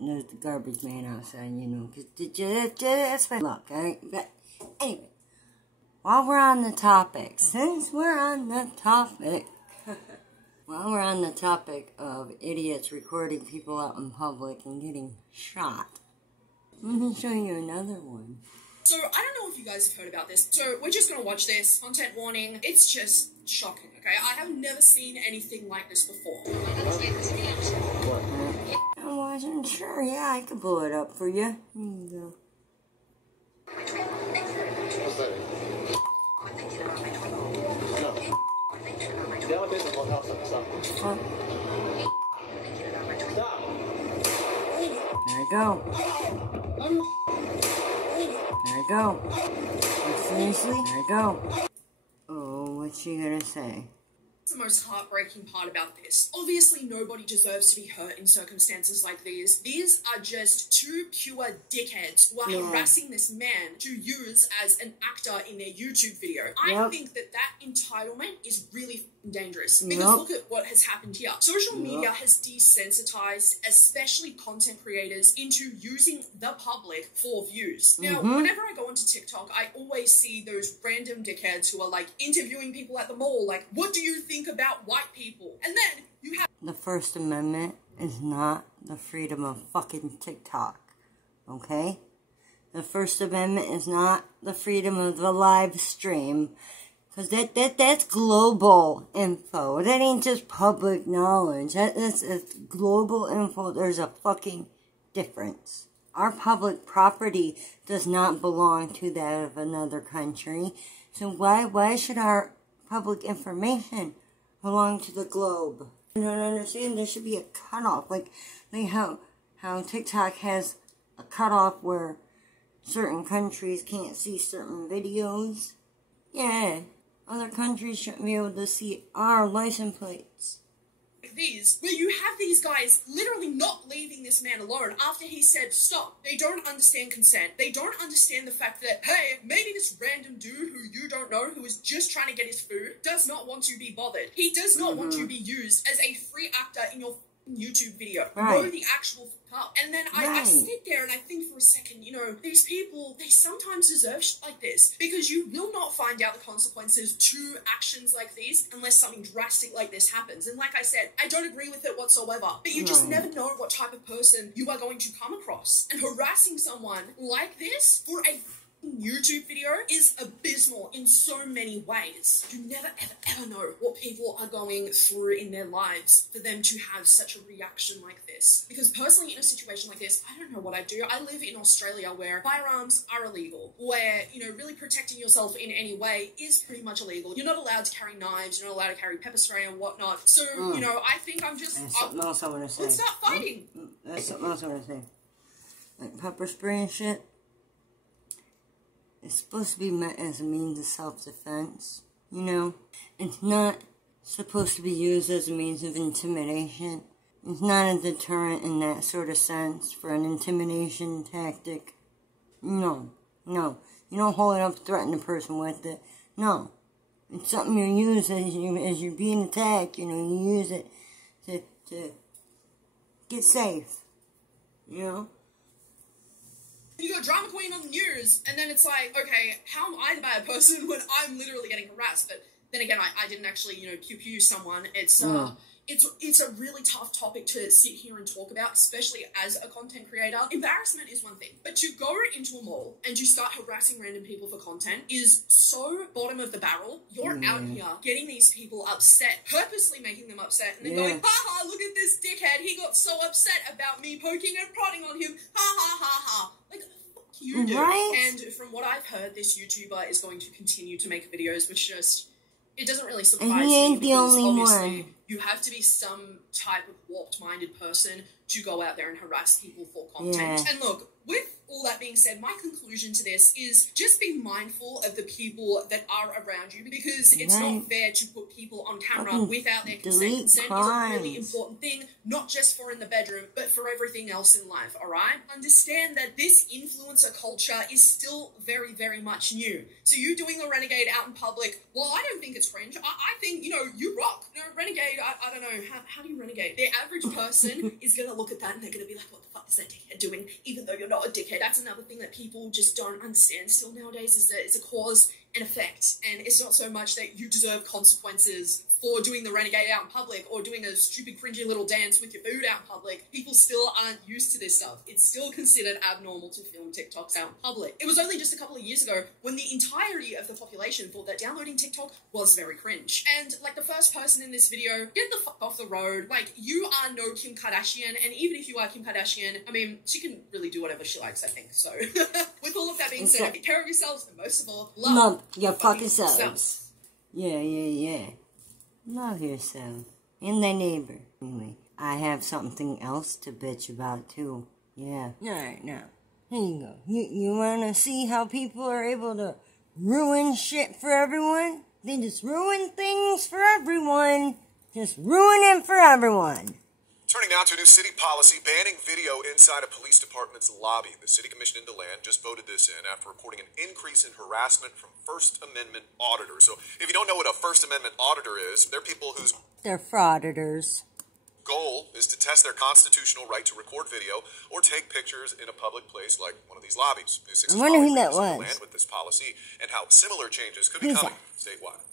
there's the garbage man outside, you know, because that's my luck, alright? But anyway, while we're on the topic, while we're on the topic of idiots recording people out in public and getting shot, let me show you another one. So, I don't know if you guys have heard about this, so we're just gonna watch this. Content warning. It's just shocking, okay? I have never seen anything like this before. I wasn't sure. Yeah, I could blow it up for you. Here you go. There you go. There you go. Seriously? There you go. Oh, what's she gonna say? The most heartbreaking part about this. Obviously, nobody deserves to be hurt in circumstances like these. These are just two pure dickheads who are harassing this man to use as an actor in their YouTube video. I think that entitlement is really dangerous because look at what has happened here. Social media has desensitized, especially content creators, into using the public for views. Now, whenever I go onto TikTok, I always see those random dickheads who are like interviewing people at the mall, like, what do you think about white people? And then you have the First Amendment is not the freedom of fucking TikTok, okay? The First Amendment is not the freedom of the live stream, because that's global info. That ain't just public knowledge. That's global info. There's a fucking difference. Our public property does not belong to that of another country. So why should our public information belong to the globe? I don't understand. There should be a cutoff, like how TikTok has a cutoff where certain countries can't see certain videos. Yeah, other countries shouldn't be able to see our license plates. These, where you have these guys literally not leaving this man alone after he said stop. They don't understand consent. They don't understand the fact that, hey, maybe this random dude who you don't know, who is just trying to get his food, does not want to be bothered. He does not want to be used as a free actor in your YouTube video. Know the actual up. And then I sit there and I think for a second, you know, these people, they sometimes deserve shit like this, because you will not find out the consequences to actions like these unless something drastic like this happens. And like I said, I don't agree with it whatsoever, but you just never know what type of person you are going to come across. And harassing someone like this for a YouTube video is abysmal in so many ways. You never ever know what people are going through in their lives for them to have such a reaction like this. Because personally, in a situation like this, I don't know what I'd do. I live in Australia where firearms are illegal, where, you know, really protecting yourself in any way is pretty much illegal. You're not allowed to carry knives, you're not allowed to carry pepper spray and whatnot. So, you know, I think I'm just... That's something else I want to say. Let's start fighting. That's something else I want to say. Like pepper spray and shit. It's supposed to be meant as a means of self-defense, you know? It's not supposed to be used as a means of intimidation. It's not a deterrent in that sort of sense for an intimidation tactic. No. You don't hold it up, threaten the person with it. No. It's something you use as you're being attacked, you know, you use it to get safe, you know? You go drama queen on the news, and then it's like, okay, how am I the bad person when I'm literally getting harassed? But then again, I didn't actually, you know, pew someone. It's a really tough topic to sit here and talk about, especially as a content creator. Embarrassment is one thing, but to go into a mall and to start harassing random people for content is so bottom of the barrel. You're out here getting these people upset, purposely making them upset, and then going, haha, look at this dickhead, he got so upset about me poking and prodding on him, ha ha ha ha. Like, fuck you, dude. And from what I've heard, this YouTuber is going to continue to make videos, which just... it doesn't really surprise me, and he ain't the only one. You have to be some type of warped-minded person to go out there and harass people for content. And look, with all that being said, my conclusion to this is just be mindful of the people that are around you, because it's not fair to put people on camera without their consent. Consent is a really important thing, not just for in the bedroom, but for everything else in life, alright? Understand that this influencer culture is still very, very much new. So you doing a renegade out in public, well, I don't think it's cringe. I think, you know, you rock. No, renegade, I don't know, how do you renegade? The average person is going to look at that and they're going to be like, what the fuck is that dickhead doing? Even though you're not a dickhead. That's another thing that people just don't understand still nowadays, is that it's a cause and effect. And it's not so much that you deserve consequences for doing the renegade out in public or doing a stupid cringy little dance with your food out in public. People still aren't used to this stuff. It's still considered abnormal to film TikToks out in public. It was only just a couple of years ago when the entirety of the population thought that downloading TikTok was very cringe. And like the first person in this video, get the fuck off the road. Like, you are no Kim Kardashian, and even if you are Kim Kardashian, I mean, she can really do whatever she likes, I think. So with all of that being said, take care of yourselves, and most of all, love your fucking selves. Yeah. Love yourself. And thy neighbor. Anyway, I have something else to bitch about too. Yeah. Alright, now. Here you go. You wanna see how people are able to ruin shit for everyone? They just ruin things for everyone. Just ruin it for everyone. Turning now to a new city policy banning video inside a police department's lobby. The city commission in DeLand just voted this in after reporting an increase in harassment from First Amendment auditors. So if you don't know what a First Amendment auditor is, they're people whose frauditors. Goal is to test their constitutional right to record video or take pictures in a public place like one of these lobbies. I wonder who that was. With this policy and how similar changes could be coming statewide.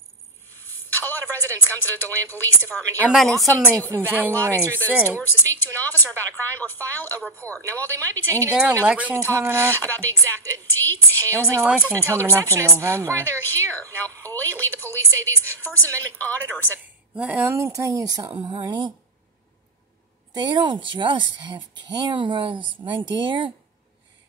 A lot of residents come to the DeLand Police Department here. I bet it's somebody from January 6th. Through those doors to speak to an officer about a crime or file a report. Now, while they might be taken into another room to talk about the exact details, they first have to tell the receptionist why they're here. Now, lately, the police say these First Amendment auditors have... Let me tell you something, honey. They don't just have cameras, my dear.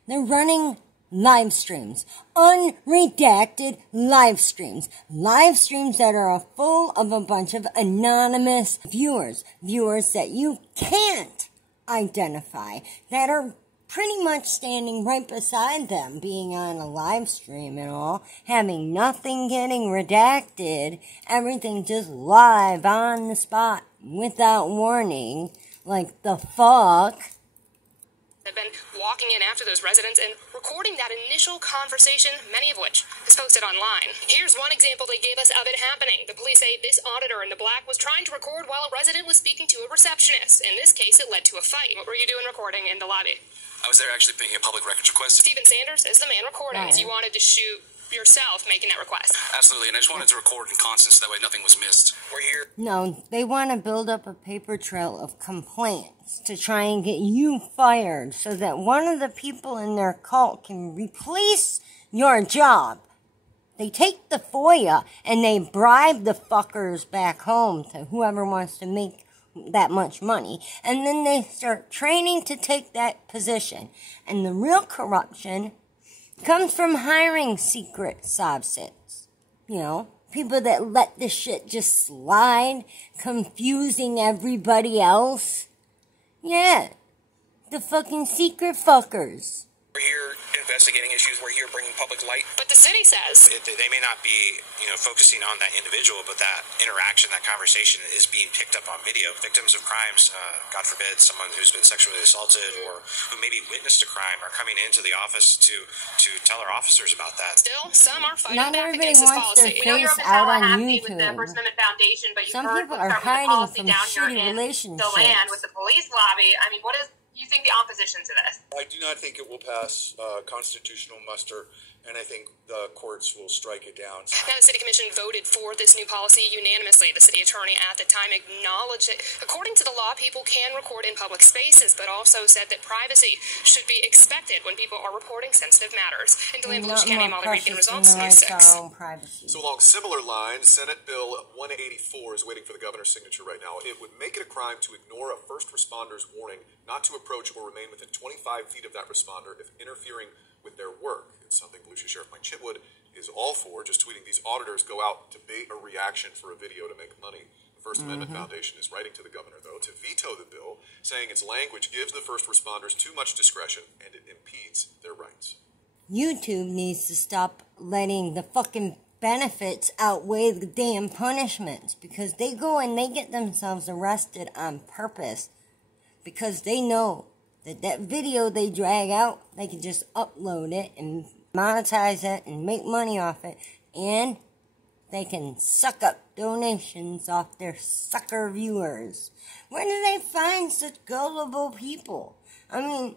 They're running live streams. Unredacted live streams. Live streams that are full of a bunch of anonymous viewers. Viewers that you can't identify. That are pretty much standing right beside them, being on a live stream and all. Having nothing getting redacted. Everything just live on the spot without warning. Like the fuck? Have been walking in after those residents and recording that initial conversation, many of which is posted online. Here's one example they gave us of it happening. The police say this auditor in the black was trying to record while a resident was speaking to a receptionist. In this case, it led to a fight. What were you doing recording in the lobby? I was there actually making a public records request. Stephen Sanders is the man recording. You wanted to shoot yourself making that request. Absolutely, and I just wanted to record in constant so that way nothing was missed. We're here. No, they want to build up a paper trail of complaints to try and get you fired so that one of the people in their cult can replace your job. They take the FOIA and they bribe the fuckers back home to whoever wants to make that much money. And then they start training to take that position. And the real corruption comes from hiring secret savsits. You know, people that let this shit just slide, confusing everybody else. Yeah, the fucking secret fuckers. We're here investigating issues. We're here bringing public light. But the city says They may not be, focusing on that individual, but that interaction, that conversation is being picked up on video. Victims of crimes, God forbid, someone who's been sexually assaulted or who maybe witnessed a crime are coming into the office to tell our officers about that. Still, some are fighting Not back everybody against this wants policy. their face out on YouTube. With the First Amendment Foundation, but Some people are hiding from shitty relationships. The land with the police lobby. I mean, what is you think the opposition to this? I do not think it will pass constitutional muster, and I think the courts will strike it down. Now, the City Commission voted for this new policy unanimously. The city attorney at the time acknowledged that, according to the law, people can record in public spaces, but also said that privacy should be expected when people are reporting sensitive matters. In DeLand, Volusia County, Molly Regan, Results, News 6. So along similar lines, Senate Bill 184 is waiting for the governor's signature right now. It would make it a crime to ignore a first responder's warning not to approach or remain within 25 feet of that responder if interfering with their work. It's something Volusia Sheriff Mike Chitwood is all for, just tweeting these auditors go out to bait a reaction for a video to make money. First Amendment Foundation is writing to the governor, though, to veto the bill, saying its language gives the first responders too much discretion and it impedes their rights. YouTube needs to stop letting the fucking benefits outweigh the damn punishments, because they go and they get themselves arrested on purpose because they know that video they drag out, they can just upload it and monetize it and make money off it, and they can suck up donations off their sucker viewers. Where do they find such gullible people? I mean,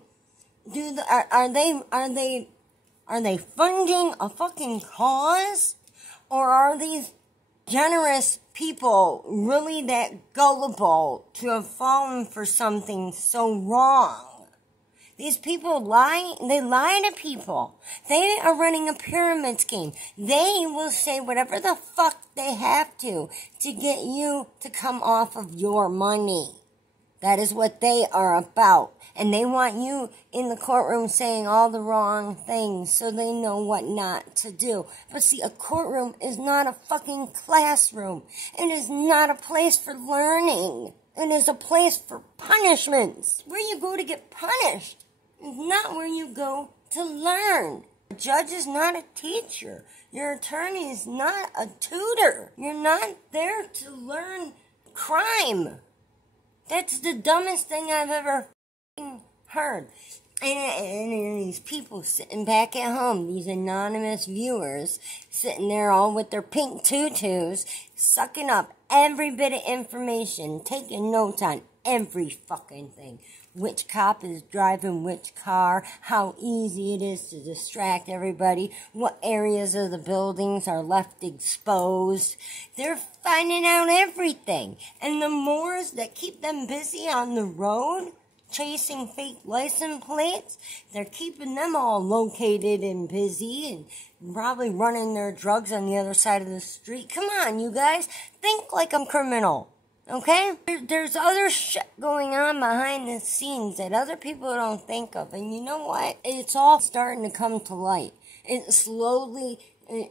are they funding a fucking cause? Or are these generous people really that gullible to have fallen for something so wrong? These people lie. They lie to people. They are running a pyramid scheme. They will say whatever the fuck they have to get you to come off of your money. That is what they are about. And they want you in the courtroom saying all the wrong things so they know what not to do. But see, a courtroom is not a fucking classroom. It is not a place for learning. It is a place for punishments. Where you go to get punished. It's not where you go to learn. A judge is not a teacher. Your attorney is not a tutor. You're not there to learn crime. That's the dumbest thing I've ever heard. And these people sitting back at home, these anonymous viewers, sitting there all with their pink tutus, sucking up every bit of information, taking notes on every fucking thing. Which cop is driving which car, how easy it is to distract everybody, what areas of the buildings are left exposed. They're finding out everything. And the Moors that keep them busy on the road, chasing fake license plates, they're keeping them all located and busy and probably running their drugs on the other side of the street. Come on, you guys. Think like I'm criminal. Okay? There's other shit going on behind the scenes that other people don't think of. And you know what? It's all starting to come to light. It's slowly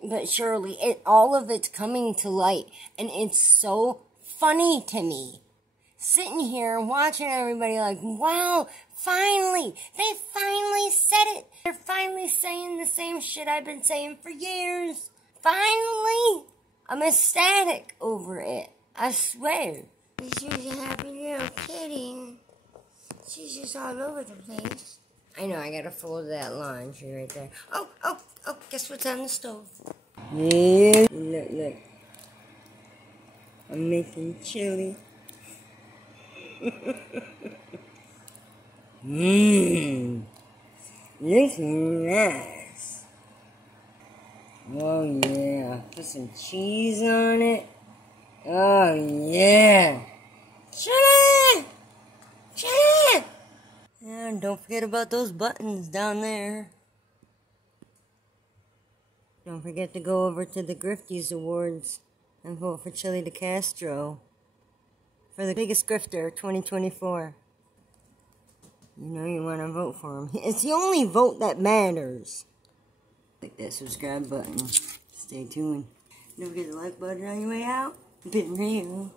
but surely, all of it's coming to light. And it's so funny to me. Sitting here and watching everybody like, wow, finally, they finally said it. They're finally saying the same shit I've been saying for years. Finally, I'm ecstatic over it. I swear. She's a happy little kitty. She's just all over the place. I know, I gotta fold that laundry right there. Oh, guess what's on the stove? Yeah. Look. I'm making chili. Looks nice. Oh yeah, put some cheese on it. Oh yeah. Chili! And don't forget about those buttons down there. Don't forget to go over to the Grifties Awards and vote for Chili DeCastro for the biggest grifter 2024. You know you want to vote for him. It's the only vote that matters. Click that subscribe button. Stay tuned. Don't forget the like button on your way out. Been real.